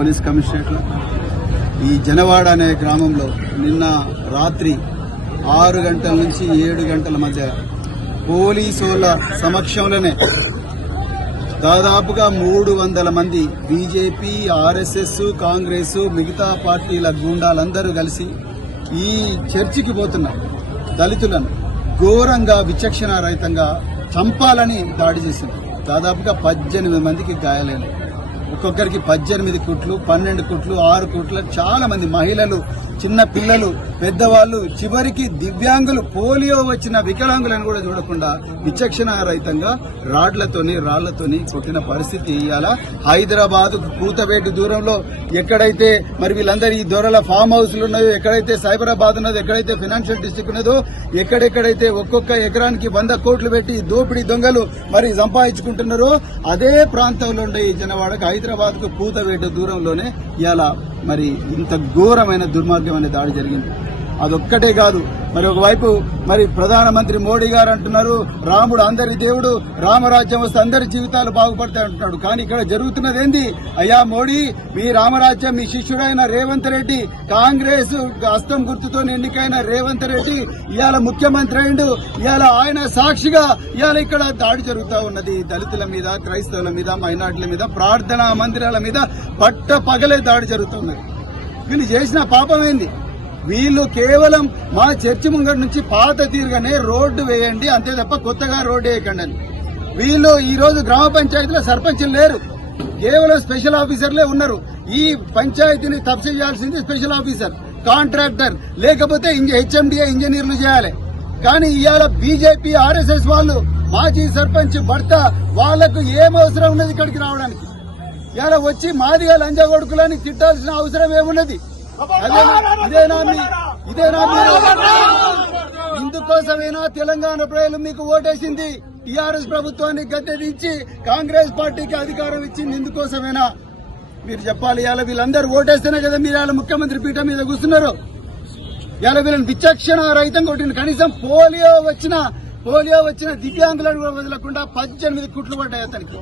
Police కమిషనరేట్లో ఈ జనవాడ అనే గ్రామంలో నిన్న రాత్రి 6 గంటల నుంచి 7 గంటల మధ్య పోలీసుల సమక్షంలోనే దాదాపుగా 300 మంది బీజేపీ, ఆర్ఎస్ఎస్, కాంగ్రెస్, మిగతా పార్టీల గూండాలందరూ కలిసి ఈ చర్చికి పోతున్న దళితులను ఘోరంగా విచక్షణారహితంగా చంపాలని దాడి చేసింది. దాదాపుగా 18 మందికి గాయాలైనాయి. ఒక్కొక్కరికి 18 కుట్లు, 12 కుట్లు, 6 కుట్లు, చాలా మంది మహిళలు, చిన్న పిల్లలు, పెద్దవాళ్లు, చివరికి దివ్యాంగులు, పోలియో వచ్చిన వికలాంగులను కూడా చూడకుండా విచక్షణారహితంగా రాళ్లతోని కొట్టిన పరిస్థితి. ఇవాళ హైదరాబాద్ కూతవేటు దూరంలో ఎక్కడైతే మరి వీళ్ళందరూ ఈ దొరల ఫామ్ హౌస్లు ఉన్నాయో, ఎక్కడైతే సైబరాబాద్ ఉన్నదో, ఎక్కడైతే ఫైనాన్షియల్ డిస్ట్రిక్ట్ ఉన్నదో, ఎక్కడెక్కడైతే ఒక్కొక్క ఎకరానికి 100 కోట్లు పెట్టి దోపిడీ దొంగలు మరి సంపాదించుకుంటున్నారో అదే ప్రాంతంలో ఉండే ఈ జనవాడకు, హైదరాబాద్ కు కూతవేటు దూరంలోనే ఇవాళ మరి ఇంత ఘోరమైన దుర్మార్గమైన దాడి జరిగింది. అదొక్కటే కాదు, మరి ఒకవైపు మరి ప్రధానమంత్రి మోడీ గారు అంటున్నారు రాముడు అందరి దేవుడు, రామరాజ్యం వస్తే అందరి జీవితాలు బాగుపడతాయి అంటున్నాడు. కానీ ఇక్కడ జరుగుతున్నది ఏంది? అయ్యా మోడీ, మీ రామరాజ్యం మీ శిష్యుడైన రేవంత్ రెడ్డి, కాంగ్రెస్ హస్తం గుర్తుతో ఎన్నికైన రేవంత్ రెడ్డి ఇవాళ ముఖ్యమంత్రి అయిండు. ఇవాళ ఆయన సాక్షిగా ఇవాళ ఇక్కడ దాడి జరుగుతూ ఉన్నది. దళితుల మీద, క్రైస్తవుల మీద, మైనార్టీల మీద, ప్రార్థనా మందిరాల మీద పట్ట పగలే దాడి జరుగుతున్నది. వీళ్ళు చేసిన పాపం ఏంది? వీళ్ళు కేవలం మా చర్చి ముంగటి నుంచి పాత తీరుగానే రోడ్డు వేయండి అంతే తప్ప కొత్తగా రోడ్డు వేయకండి అని. వీళ్ళు ఈ రోజు గ్రామ పంచాయతీలో సర్పంచులు లేరు, కేవలం స్పెషల్ ఆఫీసర్లే ఉన్నారు. ఈ పంచాయతీని తప్పు చేయాల్సింది స్పెషల్ ఆఫీసర్, కాంట్రాక్టర్, లేకపోతే హెచ్ఎండిఏ ఇంజనీర్లు చేయాలి. కానీ ఇవాళ బీజేపీ, ఆర్ఎస్ఎస్ వాళ్ళు మాజీ సర్పంచ్ భర్త వాళ్లకు ఏం అవసరం ఉన్నది ఇక్కడికి రావడానికి? ఇవాళ వచ్చి మాదిగా లంజా కొడుకులని తిట్టాల్సిన అవసరం ఏమున్నది? ఇదేనా మీరు? ఇందుకోసమేనా తెలంగాణ ప్రజలు మీకు ఓటేసింది? టీఆర్ఎస్ ప్రభుత్వాన్ని గద్దెదించి కాంగ్రెస్ పార్టీకి అధికారం ఇచ్చింది ఇందుకోసమేనా? మీరు చెప్పాలి. ఇవాళ వీళ్ళందరూ ఓటేస్తేనే కదా మీరు ఇవాళ ముఖ్యమంత్రి పీఠం మీద కూర్చున్నారు. ఇవాళ వీళ్ళని విచక్షణ రహితం కొట్టింది. కనీసం పోలియో వచ్చిన దివ్యాంగులను కూడా వదలకుండా 18 కుట్లు పడ్డాయి అతనికి.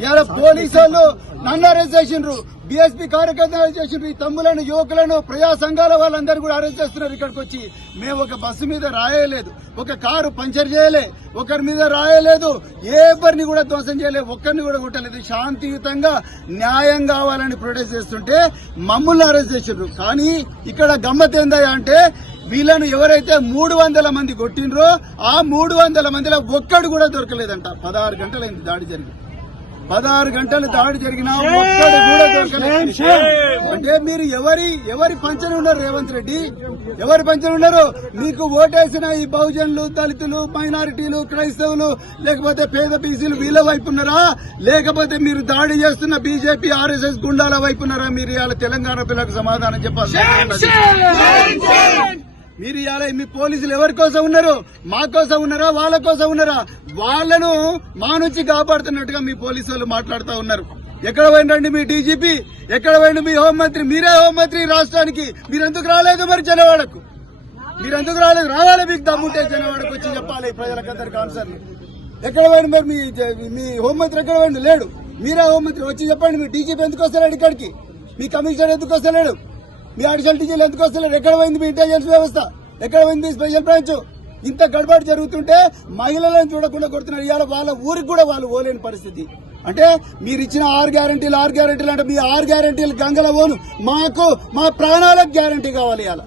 ఇవాళ పోలీసు వాళ్ళు నన్ను అరెస్ట్ చేసిండ్రు, బీఎస్పీ కార్యకర్తలు అరెస్ట్ చేసిండ్రు, ఈ తమ్ములను, యువకులను, ప్రజా సంఘాల వాళ్ళందరూ కూడా అరెస్ట్ చేస్తున్నారు. ఇక్కడికి వచ్చి మేము ఒక బస్సు మీద రాయలేదు, ఒక కారు పంచర్ చేయలే, ఒకరి మీద రాయలేదు, ఎవరిని కూడా ధ్వంసం చేయలేదు, ఒక్కరిని కూడా కొట్టలేదు. శాంతియుతంగా న్యాయం కావాలని ప్రొటెస్ట్ చేస్తుంటే మమ్మల్ని అరెస్ట్ చేసిండ్రు. కానీ ఇక్కడ గమ్మత్ ఏందా అంటే వీళ్ళను ఎవరైతే 300 మంది కొట్టిండ్రో ఆ 300 మందిలో ఒక్కడు కూడా దొరకలేదంట. 16 గంటలైంది దాడి జరిగి, 16 గంటలు దాడి జరిగినా ఒక్కడు కూడా దొరకలేదు. అంటే మీరు ఎవరి పంచన ఉన్నారు? రేవంత్ రెడ్డి ఎవరి పంచన ఉన్నారు? మీకు ఓటేసిన ఈ బహుజనులు, దళితులు, మైనారిటీలు, క్రైస్తవులు, లేకపోతే పేద బీసీలు వీళ్ళ వైపు ఉన్నారా? లేకపోతే మీరు దాడి చేస్తున్న బీజేపీ, ఆర్ఎస్ఎస్ గుండాల వైపు ఉన్నారా? మీరు ఇవాళ తెలంగాణ పిల్లలకు సమాధానం చెప్పాలి. మీరు ఇవాళ మీ పోలీసులు ఎవరి కోసం ఉన్నారు? మా కోసం ఉన్నారా? వాళ్ళ కోసం ఉన్నారా? వాళ్లను మా నుంచి కాపాడుతున్నట్టుగా మీ పోలీసు వాళ్ళు మాట్లాడుతూ ఉన్నారు. ఎక్కడ పోయిందండి మీ డీజీపీ? ఎక్కడ పోయింది మీ హోంమంత్రి? మీరే హోంమంత్రి రాష్ట్రానికి. మీరెందుకు రాలేదు మరి జనవాడకు? మీరెందుకు రాలేదు? రావాలి, మీకు దమ్ముంటే జనవాడకు వచ్చి చెప్పాలి ప్రజలకందరికి ఆన్సర్లు. ఎక్కడ పోయింది మరి మీ హోంమంత్రి? ఎక్కడ పోయింది? లేడు. మీరే హోంమంత్రి, వచ్చి చెప్పండి. మీ డీజీపీ ఎందుకు వస్తలేడు ఇక్కడికి? మీ కమిషనర్ ఎందుకు వస్తలేడు? మీ అడిషనల్ డీజీలు ఎందుకు వస్తలేరు? ఎక్కడ పోయింది మీ ఇంటెలిజెన్స్ వ్యవస్థ? ఎక్కడ పోయింది మీ స్పెషల్ బ్రాంచ్? ఇంత గడబడి జరుగుతుంటే మహిళలను చూడకుండా కొడుతున్నారు. ఇవాళ వాళ్ళ ఊరికి కూడా వాళ్ళు పోలేని పరిస్థితి. అంటే మీరు ఇచ్చిన 6 గ్యారంటీలు అంటే మీ 6 గ్యారంటీలు గంగల పోను. మాకు మా ప్రాణాలకు గ్యారంటీ కావాలి ఇవాళ.